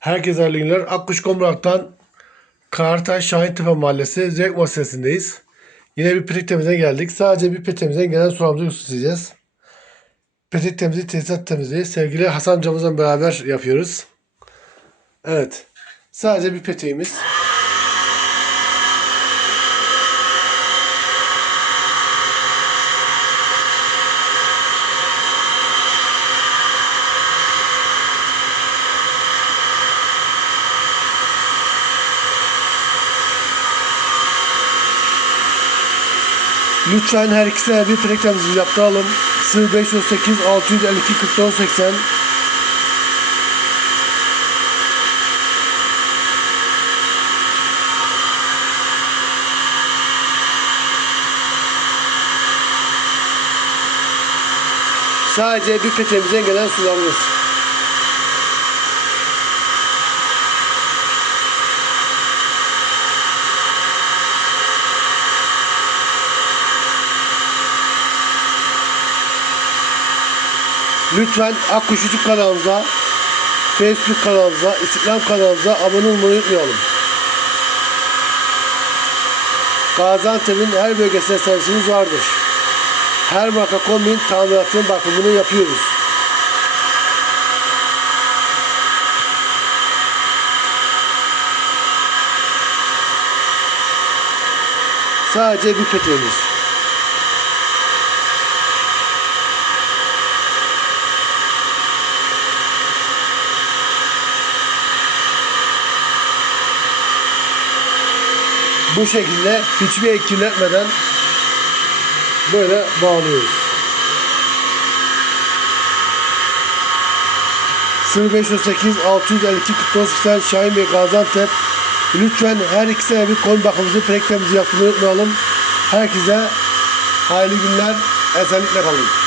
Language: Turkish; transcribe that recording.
Herkese hayırlı günler. Akkuş Komrak'tan Kartaş Şahintepe Mahallesi Zevk Mahallesi'ndeyiz. Yine bir petek temizliğe geldik. Sadece bir petek temizliğe gelen sularımızı süsleyeceğiz. Petek temizliği, tesisat temizliği sevgili Hasan Camız'la beraber yapıyoruz. Evet. Sadece bir peteğimiz. Lütfen her ikisine bir petek temizliği yaptıralım. 0508 652 44 80 Sadece bir peteğimize gelen sularımız. Lütfen Akkuş YouTube kanalımıza, Facebook kanalımıza, Instagram kanalımıza abone olmayı unutmayalım. Gaziantep'in her bölgesine servisimiz vardır. Her marka kombin tamiratının bakımını yapıyoruz. Sadece bir peteğimiz. Bu şekilde hiçbir ek kirletmeden böyle bağlıyoruz. 0508 652 44 Şahin Bey Gaziantep Lütfen her iki sene bir kol bakımımızı preklerimizi yapmayı unutmayalım. Herkese hayırlı günler, esenlikle kalın.